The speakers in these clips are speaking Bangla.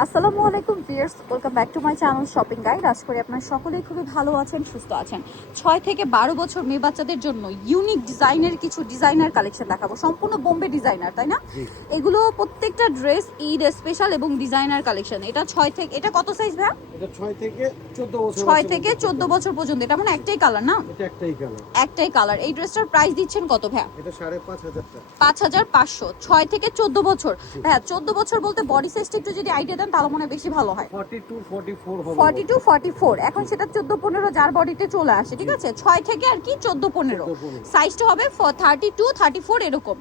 আসসালামু আলাইকুম viewers, welcome back to my channel shopping guide. আশা করি আপনারা সকলেই খুবই ভালো আছেন, সুস্থ আছেন। 6 থেকে 12 বছর মেয়ে বাচ্চাদের জন্য ইউনিক ডিজাইনের কিছু ডিজাইনার কালেকশন দেখাবো, সম্পূর্ণ বোম্বে ডিজাইনার, তাই না? এগুলো প্রত্যেকটা ড্রেস ঈদ স্পেশাল এবং ডিজাইনার কালেকশন। এটা 6 থেকে, এটা কত সাইজ ভাই? এটা 6 থেকে 14 বছর 6 থেকে 14 বছর পর্যন্ত। এটা মানে একটাই কালার না? এটা একটাই কালার। একটাই কালার। এই ড্রেসটার প্রাইস দিচ্ছেন কত ভাই? এটা 5,500 টাকা। 5,500। 6 থেকে 14 বছর। হ্যাঁ, 14 বছর বলতে বডি সাইজটা একটু যদি আইডিয়া দেন তাহলে মনে হয় বেশি ভালো হয়। 42 44 হবে। 42 44 এখন সেটা 14 15 যার বডিতে চলে আসে, ঠিক আছে? 6 থেকে আর কি 14 15 সাইজটা হবে 32 34 এরকম।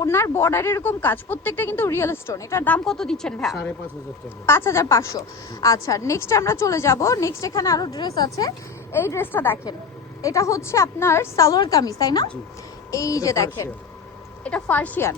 ওনার বর্ডার এরকম কাজ, প্রত্যেকটা কিন্তু রিয়েল স্টোন। এটার দাম কত দিচ্ছেন ভাই? 5,500 টাকা। 5,500। আচ্ছা, নেক্সট আমরা চলে যাব। নেক্সট এখানে আরো ড্রেস আছে। এই ড্রেসটা দেখেন, এটা হচ্ছে আপনার সালোয়ার কামিজ, তাই না? এই যে দেখেন, এটা ফার্সিয়ান।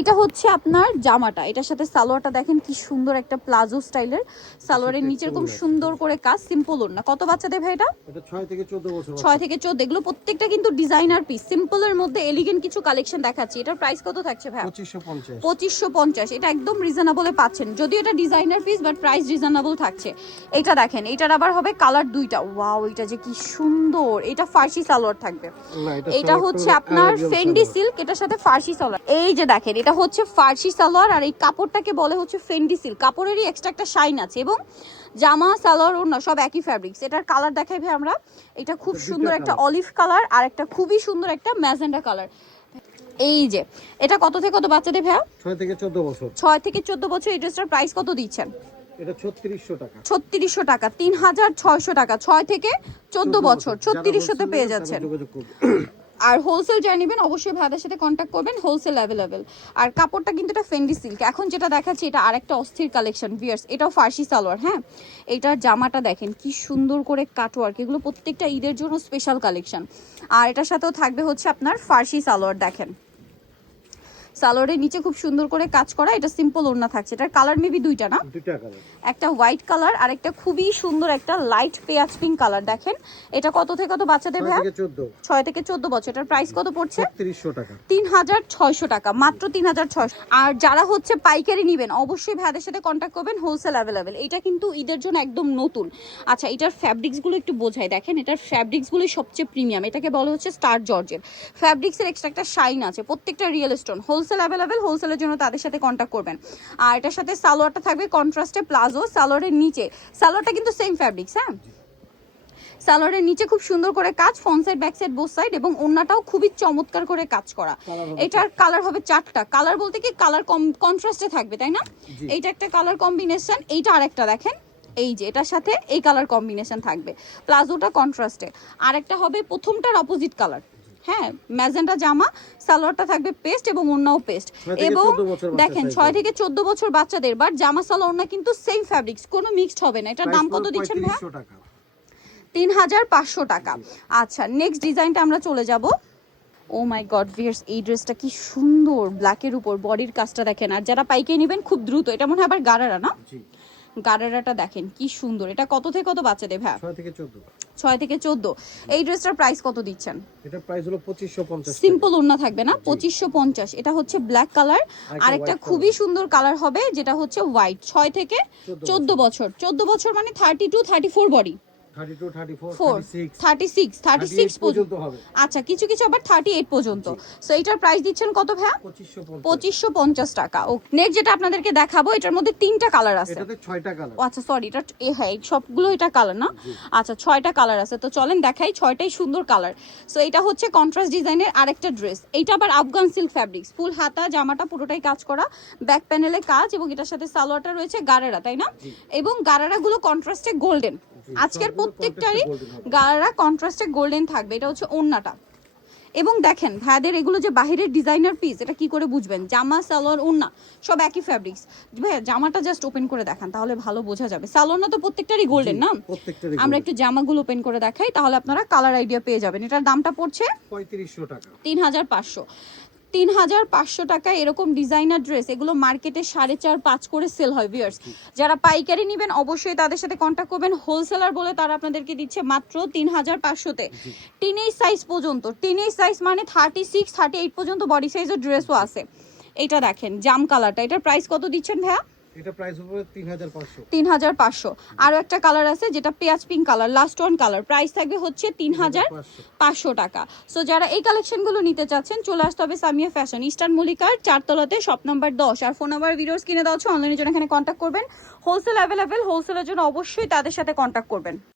এটা হচ্ছে আপনার জামাটা, এটার সাথে সালোয়ারটা দেখেন কি সুন্দর, একটা প্লাজো স্টাইলের। সালোয়ারের নিচে এরকম সুন্দর করে কাজ, সিম্পল ওড়না। কত বাচ্চাদের ভাই এটা? এটা 6 থেকে 14 বছর। 6 থেকে 14। এগুলো প্রত্যেকটা কিন্তু ডিজাইনার পিস, সিম্পলের মধ্যে এলিগেন্ট কিছু কালেকশন দেখাচ্ছি। এটার প্রাইস কত থাকছে ভাই? 2550। 2550। এটা একদম রিজনেবলে পাচ্ছেন, যদিও এটা designer piece but price reasonable থাকছে। এটা দেখেন, এটার আবার হবে কালার দুইটা। ওয়াও, এটা যে কি সুন্দর। এটা ফার্সি সালোয়ার থাকবে। এটা হচ্ছে আপনার ফেন্ডি সিল্ক, এটার সাথে ফার্সি সালোয়ার। এই যে দেখেন, এটা হচ্ছে ফার্সি সালোয়ার আর এই কাপড়টাকে বলে হচ্ছে ফেন্ডি সিল্ক। কাপড়েরই এক্সট্রা একটা শাইন আছে এবং জামা সালোয়ার ওড়না সব একই ফ্যাব্রিক্স। এটার কালার দেখাই ভাই আমরা। এটা খুব সুন্দর একটা অলিভ কালার আর একটা খুবই সুন্দর একটা ম্যাজেন্ডা কালার। এই যে এটা কত থেকে কত বাচ্চাদের ভাই? 6 থেকে 14 বছর। 6 থেকে 14 বছর। এই ড্রেসটার প্রাইস কত দিচ্ছেন? এটা 3600 টাকা। 3600 টাকা। 3600 টাকা। 6 থেকে 14 বছর 3600 তে পেয়ে যাচ্ছেন। আর হোলসেল যারা নেবেন অবশ্যই ভাইদের সাথে কন্ট্যাক্ট করবেন, হোলসেল অ্যাভেলেবেল। আর কাপড়টা কিন্তু এটা ফেন্ডি সিল্ক। এখন যেটা দেখাচ্ছি এটা আরেকটা অস্থির কালেকশন ভিউয়ার্স, এটাও ফার্সি সালোয়ার। হ্যাঁ, এটার জামাটা দেখেন কি সুন্দর করে কাটওয়ার্ক। এগুলো প্রত্যেকটা ঈদের জন্য স্পেশাল কালেকশন। আর এটার সাথেও থাকবে হচ্ছে আপনার ফার্সি সালোয়ার। দেখেন সালোয়ারের নিচে খুব সুন্দর করে কাজ করা। এটা সিম্পল ওড়না থাকছে। এটার কালার মেবি দুইটা না? দুইটা কালার। একটা হোয়াইট কালার আর একটা খুবই সুন্দর একটা লাইট পেঁয়াজ পিঙ্ক কালার। দেখেন এটা কত থেকে কত বাচ্চাদের ভাই? 6 থেকে 14 বছর। এটার প্রাইস কত পড়ছে? 3600 টাকা। 3600 টাকা, মাত্র 3600। আর যারা হচ্ছে পাইকারি নেবেন অবশ্যই ভাইদের সাথে কন্ট্যাক্ট করবেন, হোলসেল অ্যাভেলেবেল। এটা কিন্তু ঈদের জন্য একদম নতুন। আচ্ছা, এটার ফ্যাব্রিক্সগুলো একটু বোঝাই। দেখেন এটার ফ্যাব্রিক্সগুলোই সবচেয়ে প্রিমিয়াম। এটাকে বলা হচ্ছে স্টার জর্জের। ফ্যাব্রিক্সের এক্সট্রা একটা শাইন আছে, প্রত্যেকটা রিয়েল স্টোন। হোলসেল অ্যাভেলেবেল, হোলসেলের জন্য তাদের সাথে কন্ট্যাক্ট করবেন। আর এটার সাথে সালোয়ারটা থাকবে কন্ট্রাস্টে প্লাজো। সালোয়ারের নিচে, সালোয়ারটা কিন্তু সেম ফ্যাব্রিক্স। হ্যাঁ, সালোয়ারের নিচে খুব সুন্দর করে কাজ, front side back side both side, এবং ওন্নাটাও খুবই চমৎকার করে কাজ করা। এটার কালার হবে 4টা। কালার বলতে কি কালার কন্ট্রাস্টে থাকবে, তাই না? এইটা একটা কালার কম্বিনেশন, এইটা আরেকটা দেখেন। এই যে এটার সাথে এই কালার কম্বিনেশন থাকবে, প্লাজোটা কন্ট্রাস্টে। আরেকটা হবে প্রথমটার অপোজিট কালার। হ্যাঁ, ম্যাজেন্টা জামা, সালোয়ারটা থাকবে পেস্ট এবং ওড়নাও পেস্ট। এবং দেখেন 6 থেকে 14 বছর বাচ্চাদের, বাট জামা সালোয়ার ওড়না কিন্তু সেম ফ্যাব্রিক্স, কোনো মিক্সড হবে না। এটার দাম কত দিচ্ছেন ভাই? 3500 টাকা। আচ্ছা, নেক্সট ডিজাইনটা আমরা চলে যাব। ও মাই গড ভিউয়ার্স, এই ড্রেসটা কি সুন্দর, ব্ল্যাকের উপর বডির কাজটা দেখেন। আর যারা পাইকারি নেবেন খুব দ্রুত, এটা মনে হয় আবার গারারা না? গারারাটা দেখেন কি সুন্দর। এটা কত থেকে কত বাচ্চাদের ভাই? 6 থেকে 14। 6 থেকে 14। এই ড্রেসটার প্রাইস কত দিচ্ছেন? এটা প্রাইস হলো 2550। সিম্পল ওড়না থাকবে না? 2550। এটা হচ্ছে ব্ল্যাক কালার আর একটা খুবই সুন্দর কালার হবে যেটা হচ্ছে হোয়াইট। 6 থেকে 14 বছর। 14 বছর মানে 32 34 বডি। 32 34 36 পর্যন্ত হবে। আচ্ছা, কিছু কিছু আবার 38 পর্যন্ত। সো এটার প্রাইস দিচ্ছেন কত ভাই? 2550 টাকা। ও নেক্সট যেটা আপনাদেরকে দেখাবো, এটার মধ্যে 3টা কালার আছে। এটাতে 6টা কালার। আচ্ছা সরি, এটা হ্যাঁ সবগুলো এটা কালার না? আচ্ছা, 6টা কালার আছে। তো চলেন দেখাই, 6টাই সুন্দর কালার। সো এটা হচ্ছে কন্ট্রাস্ট ডিজাইনের আরেকটা ড্রেস। এইটা আবার আফগান সিল্ক ফ্যাব্রিক্স, ফুল হাতা, জামাটা পুরোটাই কাজ করা, ব্যাক প্যানেলে কাজ, এবং এটার সাথে সালোয়ারটা রয়েছে গারারা, তাই না? এবং গারারাগুলো কন্ট্রাস্টে গোল্ডেন। আজকের প্রত্যেকটারই গারারা কন্ট্রাস্টে গোল্ডেন থাকবে। এটা হচ্ছে ওড়নাটা। এবং দেখেন ভাইদের এগুলো যে বাহিরের ডিজাইনার পিস, এটা কি করে বুঝবেন? জামা সালোয়ার ওড়না সব একই ফ্যাব্রিক্স। ভাইয়া জামাটা জাস্ট ওপেন করে দেখান, তাহলে ভালো বোঝা যাবে। সালোয়ার তো প্রত্যেকটারই গোল্ডেন না? আমরা একটু জামাগুলো ওপেন করে দেখাই, তাহলে আপনারা কালার আইডিয়া পেয়ে যাবেন। এটার দামটা পড়ছে 3500 টাকা। 3500। 3500 টাকায় এরকম ডিজাইনার ড্রেস, এগুলো মার্কেটে 4.5 5 করে সেল হয় ভিউয়ার্স। যারা পাইকারি নেবেন অবশ্যই তাদের সাথে কন্ট্যাক্ট করবেন, হোলসেলার বলে তারা আপনাদেরকে দিচ্ছে মাত্র 3500-তে। টিনেজ সাইজ পর্যন্ত, টিনেজ সাইজ মানে 36 38 পর্যন্ত বডি সাইজের ড্রেসও আছে। এটা দেখেন জাম কালারটা, এটার প্রাইস কত দিচ্ছেন ভাইয়া? এটা প্রাইস হবে 3500। 3500। আরো একটা কালার আছে যেটা পেঁয়াজ pink colour, last one colour, price থাকবে হচ্ছে 3500 টাকা। সো যারা এই কালেকশনগুলো নিতে চাচ্ছেন চলে আসতে হবে সামিয়া ফ্যাশন, ইস্টার্ন মল্লিকার 4 তলাতে, শপ নাম্বার 10। আর ফোন নাম্বার ভিডিওস কিনে দেওয়া হচ্ছে, অনলাইনের জন্য এখানে কন্ট্যাক্ট করবেন। হোলসেল অ্যাভেলেবেল, হোলসেলের জন্য অবশ্যই তাদের সাথে কন্ট্যাক্ট করবেন।